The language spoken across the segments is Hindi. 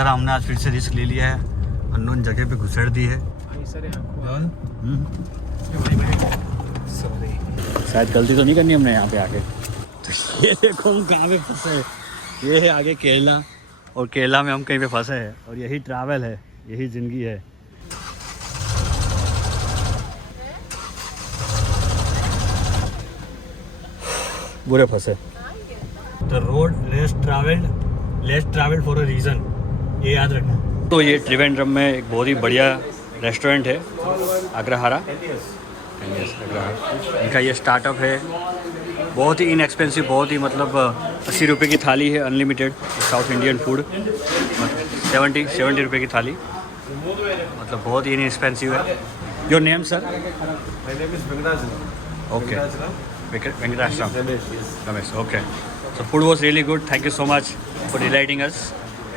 तरह हमने आज फिर से रिस्क ले लिया है, अननोन जगह पे घुसेड़ दी है। शायद गलती तो नहीं करनी हमने यहाँ पे आके। तो ये देखो हम कहाँ पे फंसे हैं। ये है आगे केरला, और केरला में हम कहीं पे फंसे हैं, और यही ट्रैवल है, यही ज़िंदगी है। बुरे फंसे। The road less travelled for a reason, ये याद रखना। तो ये त्रिवेंद्रम में एक बहुत ही बढ़िया रेस्टोरेंट है, अग्रहारा। इनका ये स्टार्टअप है, बहुत ही इनएक्सपेंसिव, बहुत ही मतलब 80 रुपये की थाली है, अनलिमिटेड साउथ इंडियन फूड। 70 रुपये की थाली, मतलब बहुत ही इनएक्सपेंसिव है। Your name sir? Okay, Venkatashram. Ramesh. Okay. So food was really good. Thank you so much for delighting us.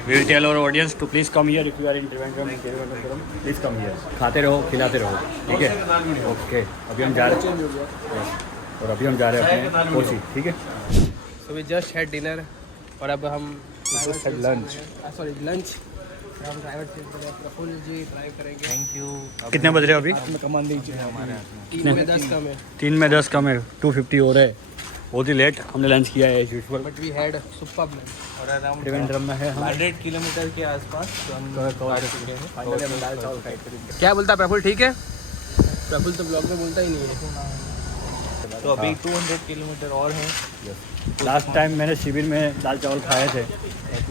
We will tell our audience to please come here if you are in Trivandrum. Please come here. खाते रहो, खिलाते रहो, ठीक है? ओके। अभी हम जा रहे हैं, और अभी हम जा रहे हैं अपने कोची, ठीक है? So we just had dinner और अब हम लंच। लंच हम ड्राइवर से प्रफुल्ल जी ड्राइव करेंगे। Thank you. कितने बज रहे हो अभी? कमान दीजिए हमारे 3 में 10 कम है। 3 में 10 कम है, 250 हो रहा है, बहुत ही लेट हमने लंच किया है as usual. But we had superb lunch और अराउंड त्रिवेंद्रम में है 100 किलोमीटर के आसपास तो हम कवर चुके हैं। फाइनली हम दाल चावल खाएंगे। क्या बोलता प्रफुल्ल, ठीक है? प्रफुल्ल तो ब्लॉग में बोलता ही नहीं है। तो अभी 200 किलोमीटर और है। लास्ट टाइम मैंने शिविर में दाल चावल खाए थे,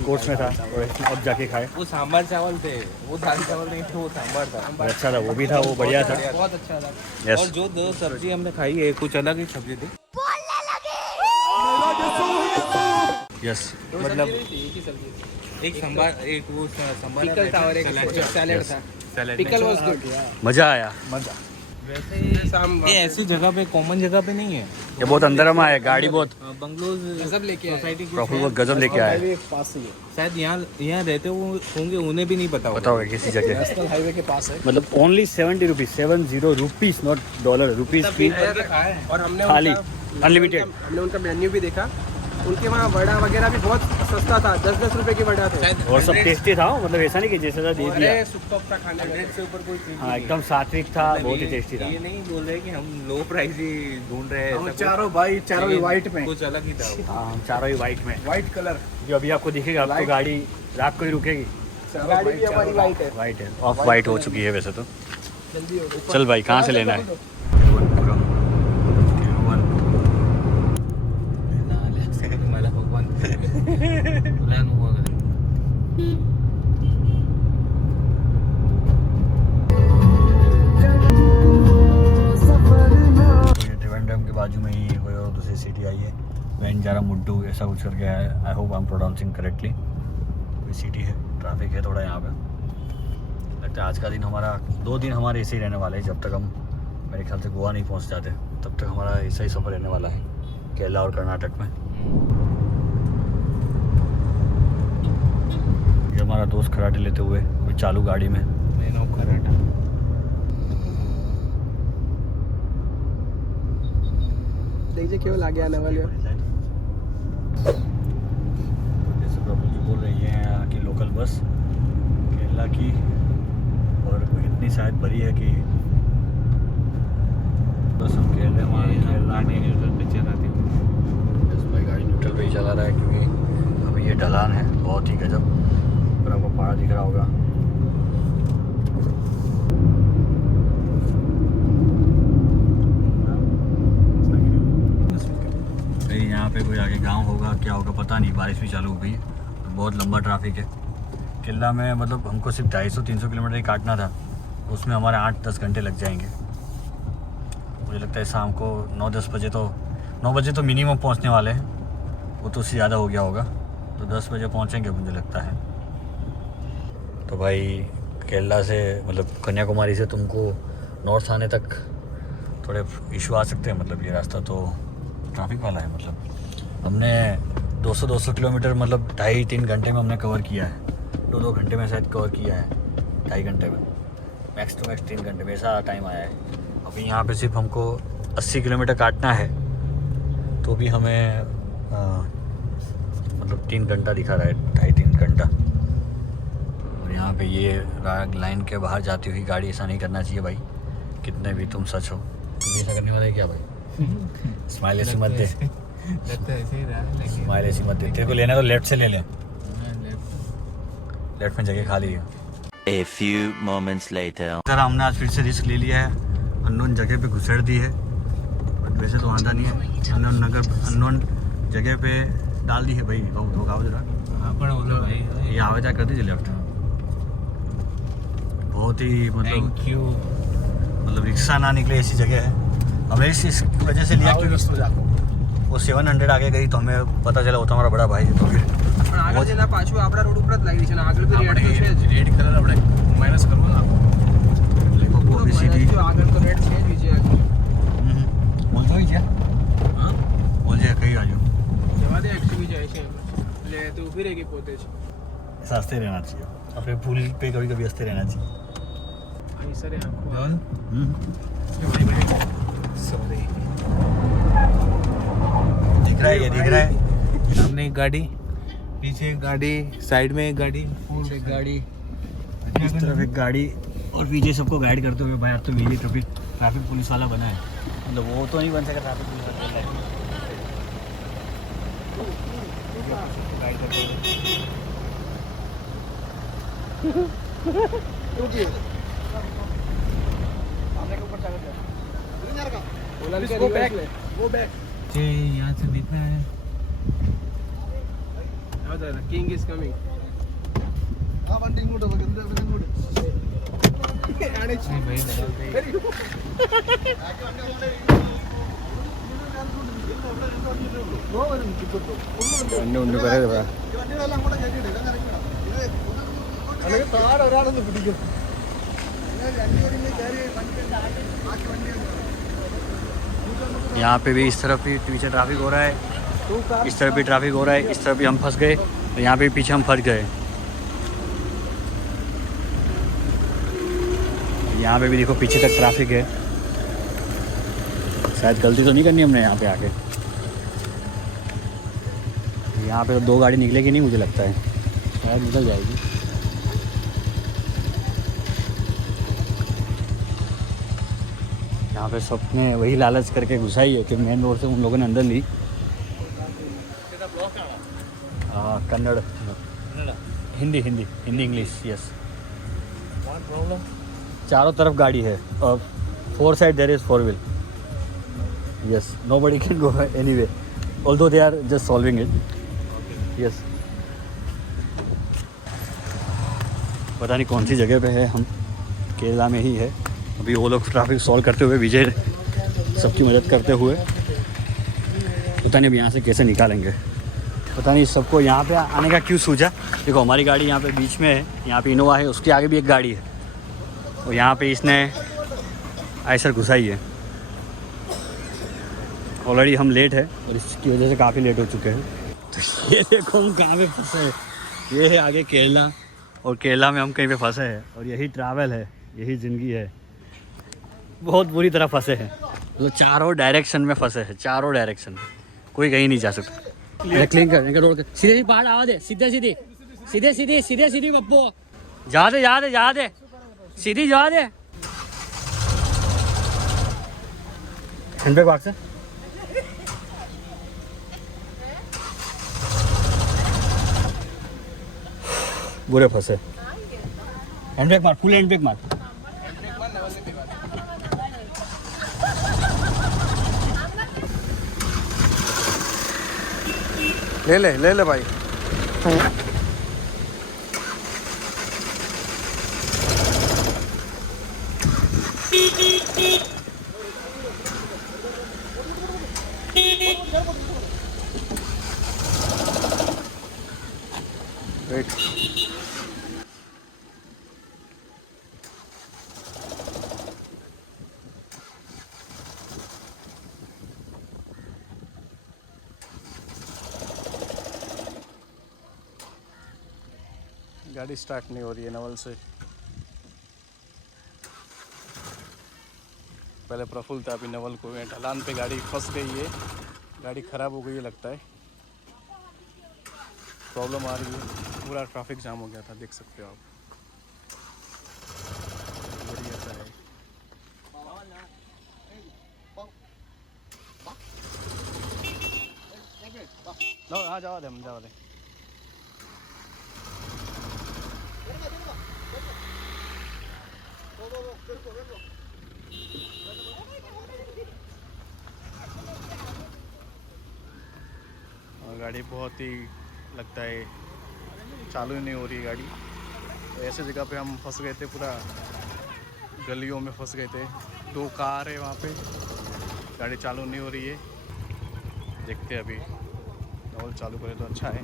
कोर्स में था, और अब जाके खाए। वो सांभर चावल थे, वो दाल चावल नहीं थे, वो सांभर था। अच्छा था, वो भी था, वो बढ़िया था, बहुत अच्छा था। yes. और जो 2 सब्जी हमने खाई है, कुछ अलग ही सब्जी थी। यस, मतलब एक ही सब्जी, एक सांभर, एक वो सांभर पिकल था और एक सैलेड था। पिकल वाज गुड, मज़ा आया। मज़ा वैसे ये ऐसी जगह पे, कॉमन जगह पे नहीं है। ये बहुत अंदर में है, गाड़ी बहुत बंगलोज गजब लेके आए, सोसाइटी प्रॉफिट बहुत गजब लेके आया है। पास ही है शायद, यहाँ रहते होंगे, उन्हें भी नहीं पता होगा किसी जगह। नेशनल हाईवे के पास है। मतलब only 70 rupees, not dollar, rupees की और हमने थाली अनलिमिटेड। हमने उनका मेन्यू भी देखा, उनके वहाँ वड़ा वगैरह भी बहुत सस्ता था, 10-10 रुपए के वड़ा थे, और सब टेस्टी था, मतलब ऐसा नहीं कि जैसा था दे दिया। सुपर्ब था खाने से ऊपर कोई चीज। हाँ, एकदम सात्विक था, बहुत ही टेस्टी था। ये नहीं बोल रहे कि हम लो प्राइस ही ढूंढ रहे हैं, चारों व्हाइट में, कुछ अलग ही था। हाँ, हम चारों ही वाइट में, व्हाइट कलर जो अभी आपको दिखेगा, आपको गाड़ी रात को ही रुकेगी। गाड़ी भी हमारी वाइट है, वाइट है, ऑफ वाइट हो चुकी है वैसे तो। जल्दी हो। चल भाई, कहाँ से लेना है? मला भगवान प्लॅन हुआ त्रिवेंद्रम के बाजू में ही कोई और दूसरी सिटी आई है, वेंजारामुड्डू ऐसा कुछ करके है। I hope I am pronouncing correctly. कोई सिटी है, ट्रैफिक है थोड़ा यहाँ पे। लगता है आज का दिन हमारा, 2 दिन हमारे ऐसे ही रहने वाले हैं, जब तक हम मेरे ख्याल से गोवा नहीं पहुँच जाते तब तक हमारा ऐसा ही सफ़र रहने वाला है, केरला और कर्नाटक में। ये हमारा दोस्त खराटे लेते हुए कोई चालू गाड़ी में। खराटा देखिए केवल आगे आने वाले। जैसे प्रभु जी बोल रही है, यहाँ की लोकल बस केरला की, और इतनी शायद भरी है कि बस हम केरला पिक्चर आती है। बस भाई गाड़ी न्यूट्रल पे ही चला रहा है, क्योंकि अभी ये ढलान है बहुत ही गजब। पर आपको पहाड़ दिख रहा होगा। भाई यहाँ पे कोई आगे गांव होगा, क्या होगा पता नहीं। बारिश भी चालू हो गई है, बहुत लंबा ट्रैफिक है केरला में। मतलब हमको सिर्फ 250-300 किलोमीटर ही काटना था, उसमें हमारे 8-10 घंटे लग जाएंगे। मुझे लगता है शाम को 9 बजे तो मिनिमम पहुंचने वाले हैं, वो तो उससे ज़्यादा हो गया होगा, तो 10 बजे पहुंचेंगे मुझे लगता है। तो भाई केरला से, मतलब कन्याकुमारी से तुमको नॉर्थ आने तक थोड़े इशू आ सकते हैं। मतलब ये रास्ता तो ट्रैफिक वाला है। मतलब हमने 200 किलोमीटर मतलब 2.5-3 घंटे में हमने कवर किया है। 2 घंटे में शायद कवर किया है, 2.5 घंटे में, मैक्स टू मैक्स 3 घंटे में ऐसा टाइम आया है। अभी यहाँ पे सिर्फ हमको 80 किलोमीटर काटना है, तो भी हमें मतलब 3 घंटा दिखा रहा है, 2.5-3 घंटा। यहाँ पे ये लाइन के बाहर जाती हुई गाड़ी, ऐसा नहीं करना चाहिए भाई, कितने भी तुम सच हो। तुम ऐसा करने वाला है क्या भाई? स्माइल ऐसी मत दे, स्माइल ऐसी मत दे। तेरे को लेना तो लेफ्ट से ले ले, लेफ्ट में जगह खाली है। A few moments later. Sir हमने आज फिर से रिस्क ले लिया है, अननोन जगह पे घुसेड़ दी है, बट वैसे तो आंदा नहीं है। अननोन जगह पे डाल दी है भाई। खाओ जरा, ये आवाज़ कर दीजिए लेफ्ट। बहुत ही मतलब रिक्शा ना निकले ऐसी जगह है। हमने इस वजह से लिया क्योंकि वो 700 आगे गई तो हमें पता चला वो तो हमारा बड़ा भाई है, तो फिर આગળ જેના પાછું આપડા રોડ ઉપર જ લાગી છે ને આગળ તો રેડ તો છે જ રેડ કલર આપણે માઈનસ કરવો ને वो अभी सीधी આગળ તો રેડ છે જ વિજય बोल तो ही क्या હા बोल जाए कहीं आ जाओ। જવા દે એક્ટિવ જાય છે એટલે તો ઊભી રહી ગઈ પોતે જ ऐसा हंसते रहना चाहिए, अपने पुल पे कभी कभी हंसते रहना चाहिए। અહીં સરે આંખો सॉरी, दिख रहा है, ये दिख रहा है सामने एक गाड़ी, पीछे एक गाड़ी, साइड में एक गाड़ी, पीछे एक गाड़ी, इस तरफ एक गाड़ी और पीछे सबको गाइड करते हुए भाई। अब तो ये ट्रैफिक पुलिस वाला बना है, मतलब वो तो नहीं बन सका ट्रैफिक पुलिस वाला गाइड करते हुए। यहाँ से दिख रहा है किंग इज कमिंग यहाँ पे भी इस तरफ भी पीछे ट्रैफिक हो रहा है, इस तरफ भी ट्रैफिक हो रहा है, इस तरफ भी हम फंस गए, तो यहाँ पे पीछे हम फंस गए। यहाँ पे भी देखो पीछे तक ट्रैफिक है, शायद गलती तो नहीं करनी हमने यहाँ पे आके। यहाँ पे तो 2 गाड़ी निकलेगी नहीं मुझे लगता है, शायद निकल जाएगी। यहाँ पे सबने वही लालच करके घुसाई है कि मेन रोड से उन लोगों ने अंदर ली। Kannada, Hindi Hindi Hindi English, yes. चारों तरफ गाड़ी है और 4 side there is 4 wheel, yes. Nobody can go anyway although they are just solving it, yes. पता नहीं कौन सी जगह पे है, हम केरला में ही है अभी। वो लोग ट्रैफिक सॉल्व करते हुए, विजय सबकी मदद करते हुए, पता नहीं अब यहाँ से कैसे निकालेंगे। पता नहीं सबको यहाँ पे आने का क्यों सूझा। देखो हमारी गाड़ी यहाँ पे बीच में है, यहाँ पे इनोवा है, उसके आगे भी एक गाड़ी है और यहाँ पे इसने आयसर घुसाई है। ऑलरेडी हम लेट है और इसकी वजह से काफ़ी लेट हो चुके हैं। तो ये देखो हम कहाँ पे फंसे हैं, ये है आगे केरला और केरला में हम कहीं पे फंसे हैं और यही ट्रैवल है, यही ज़िंदगी है। बहुत बुरी तरह फंसे हैं, तो चारों डायरेक्शन में फंसे हैं, चारों डायरेक्शन, कोई कहीं नहीं जा सकता। क्लीन करने का रोड सीधे सीधे पहाड़ आवा दे, सीधे सीधे सीधे सीधे सीधे सीधे पप्पू जा दे जा दे जा दे, सीधी जा दे। हैंडबैग बाग से बुरे फंसे। हैंडब्रेक मार, फुल हैंडब्रेक मार। ले ले भाई। वेट, गाड़ी स्टार्ट नहीं हो रही है नवल से। पहले प्रफुल्ल था, अभी नवल को ढलान पे गाड़ी फंस गई है, गाड़ी ख़राब हो गई है लगता है, प्रॉब्लम आ रही है। पूरा ट्रैफिक जाम हो गया था, देख सकते हो आप। हाँ जावा दे हम जावा दे और गाड़ी बहुत ही लगता है चालू ही नहीं हो रही गाड़ी। तो ऐसे जगह पे हम फंस गए थे, पूरा गलियों में फंस गए थे। 2 कार है वहाँ पे, गाड़ी चालू नहीं हो रही है। देखते हैं अभी नवल चालू करे तो अच्छा है।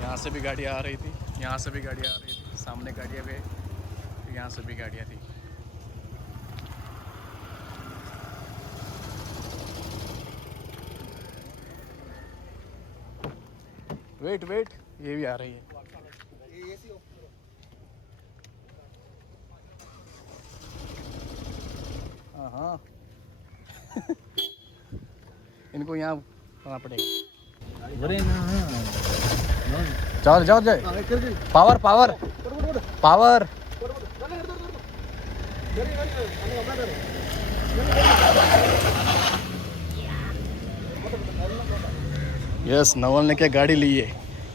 यहाँ से भी गाड़ी आ रही थी, यहाँ से भी गाड़ी आ रही थी, सामने गाड़ियाँ भी, यहाँ से भी गाड़ियाँ थी। वेट वेट, ये भी आ रही है। हाँ इनको यहाँ करना पड़ेगा। जाओ जाओ जाए, power power power. Yes, Naval ने क्या गाड़ी ली है,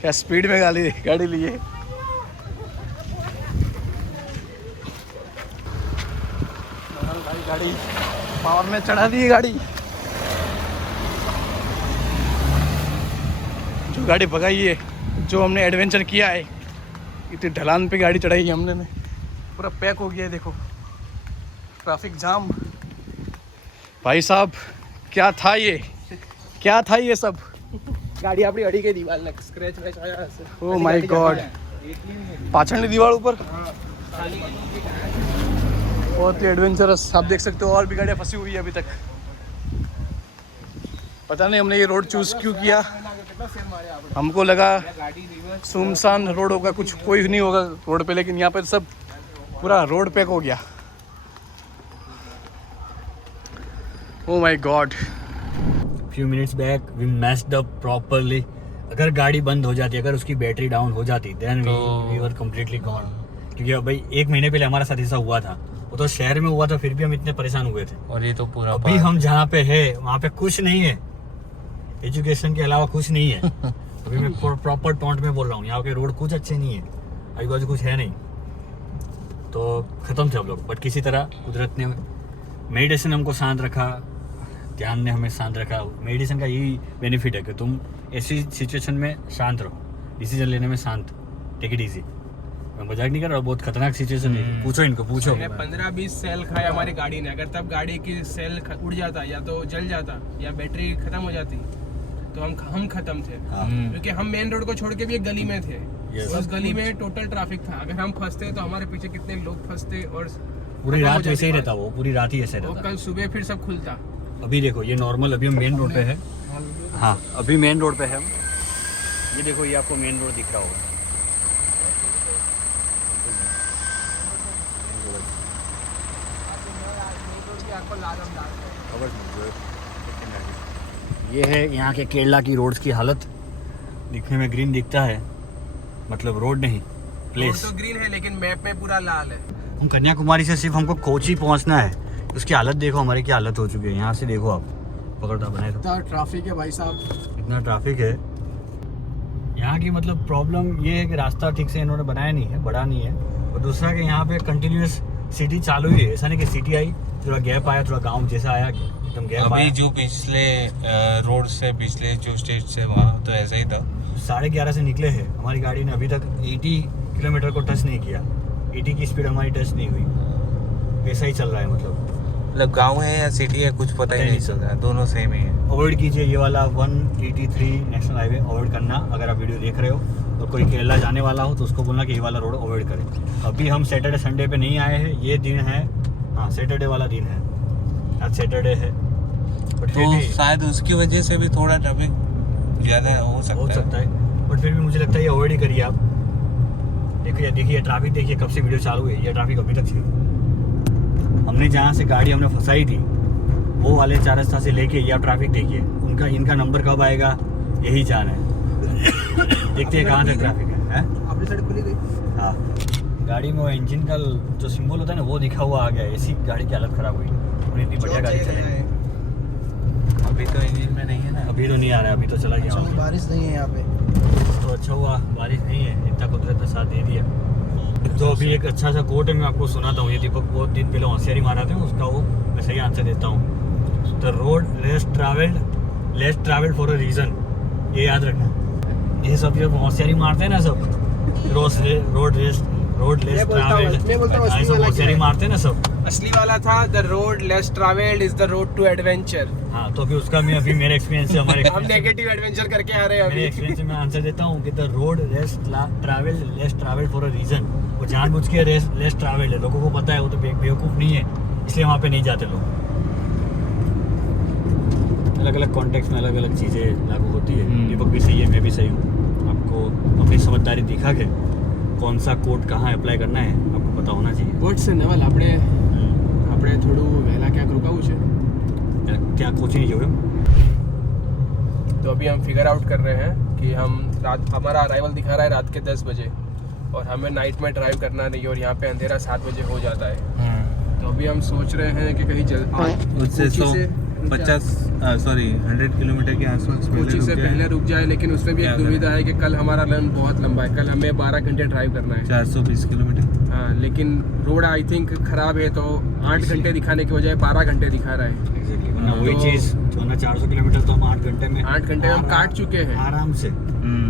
क्या स्पीड में गाड़ी ली है। नवल भाई गाड़ी पावर में चढ़ा दी है गाड़ी। जो गाड़ी भगाई है, जो हमने एडवेंचर किया है, इतनी ढलान पे गाड़ी चढ़ाई है हमने ने, पूरा पैक हो गया है। देखो ट्रैफिक जाम। भाई साहब क्या था ये, क्या था ये सब। ગાડી આપણી અડી ગઈ દીવાલ ને સ્ક્રેચ વેચ આયા હશે। ओ माय गॉड, पाछड़नी दीवार ऊपर बहुत ही एडवेंचरस। आप देख सकते हो और भी गाड़ियाँ फंसी हुई है अभी तक। पता नहीं हमने ये रोड चूज क्यों किया। हमको लगा सुनसान रोड होगा, कुछ कोई नहीं होगा रोड पे, लेकिन यहाँ पे सब पूरा रोड पैक हो गया। Oh my God. Few minutes back we messed up properly. अगर गाड़ी बंद हो जाती, अगर उसकी बैटरी डाउन हो जाती, then we were completely gone. क्योंकि अब भाई 1 महीने पहले हमारा साथ ऐसा हुआ था, वो तो शहर में हुआ था, फिर भी हम इतने परेशान हुए थे। और ये तो पूरा अभी हम जहाँ पे है वहाँ पे कुछ नहीं है, एजुकेशन के अलावा कुछ नहीं है। अभी मैं प्रॉपर टॉन्ट में बोल रहा हूँ, यहाँ के रोड कुछ अच्छे नहीं है, आजू बाजू कुछ है नहीं, तो खत्म थे हम लोग। बट किसी तरह कुदरत ने, मेडिटेशन हमको शांत रखा, ध्यान ने हमें शांत रखा। मेडिटेशन का यही बेनिफिट है कि तुम ऐसी सिचुएशन में शांत रहो, डिसीजन लेने में शांत, टेक इट इजी। मैं मजाक नहीं कर रहा, बहुत खतरनाक सिचुएशन है। पूछो इनको, पूछो। 15-20 सेल खाया हमारी गाड़ी ने। अगर तब गाड़ी की सेल उड़ जाता, या तो जल जाता, या बैटरी खत्म हो जाती, तो हम खत्म थे। क्योंकि हम मेन रोड को छोड़ के भी एक गली में थे। उस गली में टोटल ट्रैफिक था। अगर हम फंसते तो हमारे पीछे कितने लोग फंसते, और पूरी रात वैसे ही रहता, वो पूरी रात ही ऐसे रहता। कल सुबह फिर सब खुलता। अभी देखो ये नॉर्मल, अभी हम मेन रोड पे है। हाँ अभी मेन रोड पे है हम। ये देखो, ये आपको मेन रोड दिख रहा होगा। ये है यहाँ के केरला की रोड्स की हालत। दिखने में ग्रीन दिखता है, मतलब रोड नहीं, प्लेस तो ग्रीन है, लेकिन मैप में पूरा लाल है। हम कन्याकुमारी से सिर्फ हमको कोची पहुँचना है, उसकी हालत देखो हमारी क्या हालत हो चुकी है। यहाँ से देखो, आप पकड़ता बनाए तो इतना ट्रैफिक है भाई साहब, इतना ट्रैफिक है यहाँ की। मतलब प्रॉब्लम ये है कि रास्ता ठीक से इन्होंने बनाया नहीं है, बड़ा नहीं है। और दूसरा कि यहाँ पे कंटिन्यूस सिटी चालू ही है, ऐसा नहीं कि सिटी आई थोड़ा गैप आया, थोड़ा गांव जैसा आया, एकदम गैप आया। अभी जो पिछले रोड से पिछले जो स्टेट से वहाँ तो ऐसा ही था। 11:30 से निकले हैं, हमारी गाड़ी ने अभी तक 80 किलोमीटर को टच नहीं किया। 80 की स्पीड हमारी टच नहीं हुई, ऐसा ही चल रहा है। मतलब गांव है या सिटी है कुछ पता ही नहीं चल रहा है, दोनों सेम ही है। अवॉइड कीजिए ये वाला 183 नेशनल हाईवे अवॉइड करना। अगर आप वीडियो देख रहे हो और कोई केरला जाने वाला हो तो उसको बोलना कि ये वाला रोड अवॉइड करें। अभी हम सैटरडे संडे पे नहीं आए हैं, ये दिन है, हाँ सैटरडे वाला दिन है, आज सैटरडे है। बट तो शायद उसकी वजह से भी थोड़ा ट्रैफिक ज़्यादा हो सकता है। बट फिर भी मुझे लगता है ये अवॉइड ही करिए आप। देखिए ट्रैफिक, देखिए कब से वीडियो चालू है, ये ट्रैफिक अभी तक थी। हमने जहाँ से गाड़ी हमने फंसाई थी वो वाले 4 रास्ता से लेके, ये आप ट्रैफिक देखिए, इनका नंबर कब आएगा यही जान है। देखते हैं कहाँ तक ट्रैफिक है। अपनी साइड खुली गई। हाँ गाड़ी में वो इंजन का जो सिंबल होता है ना, वो दिखा हुआ आ गया। ऐसी गाड़ी की हालत खराब हुई, इतनी बढ़िया गाड़ी चलेगी। अभी तो इंजन में नहीं है ना। अभी तो नहीं आ रहा है, अभी तो चला गया अच्छा, हूँ। बारिश नहीं है यहाँ पे। तो अच्छा हुआ बारिश नहीं है, इतना कुदरत ने साथ दे दिया। तो अभी एक अच्छा सा कोट है, मैं आपको सुनाता हूँ। ये दीपक बहुत दिन पहले होशियारी मारा था, उसका वो मैं सही आंसर देता हूँ। The road less travelled for a reason. ये याद रखना। ये सब जब होशियारी मारते हैं ना सब, रोड लेस मैं बोलता हूँ ट्रैवल्ड, असली सब वाला होशियारी क्या है? मारते हैं ना सब। असली वाला था the road less travelled is the road to adventure. हाँ, तो अभी उसका मैं अभी मेरे एक्सपीरियंस से हमारे हम नेगेटिव एडवेंचर करके आ रहे हैं मेरे अभी। एक्सपीरियंस से मैं आंसर देता हूँ कि the road less travelled for a reason. वो जानबूझ के लेस ट्रैवल्ड है, लोगों को पता है, वो तो बेवकूफ़ नहीं है, इसलिए वहाँ पे नहीं जाते लोग। अलग अलग कॉन्टेक्स्ट में अलग अलग चीज़ें लागू होती है। दीपक भी सही है, मैं भी सही हूँ। आपको अपनी समझदारी दिखा के कौन सा कोड कहाँ अप्लाई करना है आपको पता होना चाहिए। વોટ છે નવલ આપણે થોડું વહેલા ક્યાંક રોકાવું છે? क्या कोचिंग जो है तो अभी हम फिगर आउट कर रहे हैं कि हम रात, हमारा अराइवल दिखा रहा है रात के 10 बजे और हमें नाइट में ड्राइव करना नहीं है और यहाँ पे अंधेरा 7 बजे हो जाता है। तो अभी हम सोच रहे हैं कि कहीं उससे 100 किलोमीटर के आसपास कोची से पहले रुक जाए, लेकिन उसमें भी एक दुविधा है कि कल हमारा रन बहुत लंबा है, कल हमें 12 घंटे ड्राइव करना है। 420 किलोमीटर। हाँ, लेकिन रोड आई थिंक खराब है, तो 8 घंटे दिखाने की बजाय 12 घंटे दिखा रहा है। वरना वही तो- चीज़ वरना 400 किलोमीटर तो हम 8 घंटे में 8 घंटे में हम काट चुके हैं, आराम से।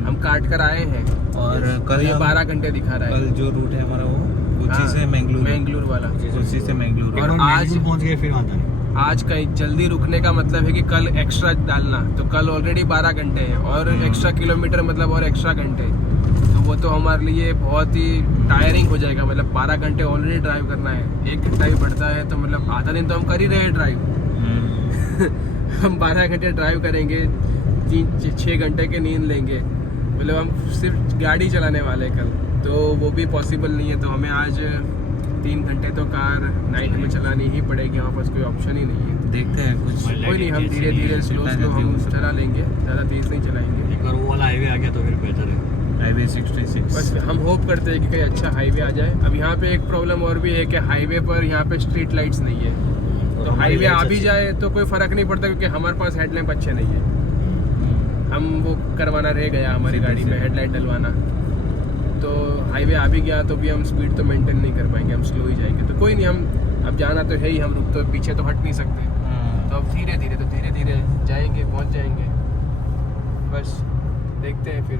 हम काट कर आए हैं और और कल ये हम- 12 घंटे दिखा रहा कल है। जो रूट है हमारा वो हाँ, कोची से मैंगलोर मैंगलोर वाला। कोची से मैंगलोर। और और आज- आज पहुंच गए फिर वहाँ तक। आज कहीं जल्दी रुकने का मतलब है कि कल एक्स्ट्रा डालना, तो कल ऑलरेडी 12 घंटे हैं और एक्स्ट्रा किलोमीटर मतलब और एक्स्ट्रा घंटे, तो वो तो हमारे लिए बहुत ही टायरिंग हो जाएगा। मतलब 12 घंटे ऑलरेडी ड्राइव करना है, 1 घंटा भी बढ़ता है तो मतलब आधा दिन तो हम कर ही रहे हैं ड्राइव। हम 12 घंटे ड्राइव करेंगे, 3-6 घंटे के नींद लेंगे, मतलब हम सिर्फ गाड़ी चलाने वाले कल, तो वो भी पॉसिबल नहीं है। तो हमें आज 3 घंटे तो कार नाइट में चलानी ही पड़ेगी, हमारे पास कोई ऑप्शन ही नहीं है। देखते हैं कुछ। कोई नहीं, हम धीरे धीरे स्लो हम चला लेंगे, ज़्यादा तेज़ नहीं चलाएंगे। एक बार वो वाला हाईवे आ गया तो फिर बेहतर है। हाईवे 66। बस हम होप करते हैं कि कहीं अच्छा हाईवे आ जाए। अब यहाँ पे एक प्रॉब्लम और भी है कि हाईवे पर यहाँ पे स्ट्रीट लाइट्स नहीं है, तो हाईवे आ भी जाए तो कोई फ़र्क नहीं पड़ता, क्योंकि हमारे पास हेडलैम्प अच्छे नहीं है। हम वो करवाना रह गया हमारी गाड़ी में, हेडलाइट डलवाना। तो हाईवे आ भी गया तो भी हम स्पीड तो मेंटेन नहीं कर पाएंगे, हम स्लो ही जाएंगे। तो कोई नहीं, हम अब जाना तो है ही, हम रुक तो पीछे तो हट नहीं सकते, तो अब धीरे धीरे जाएंगे, पहुंच जाएंगे। बस देखते हैं फिर।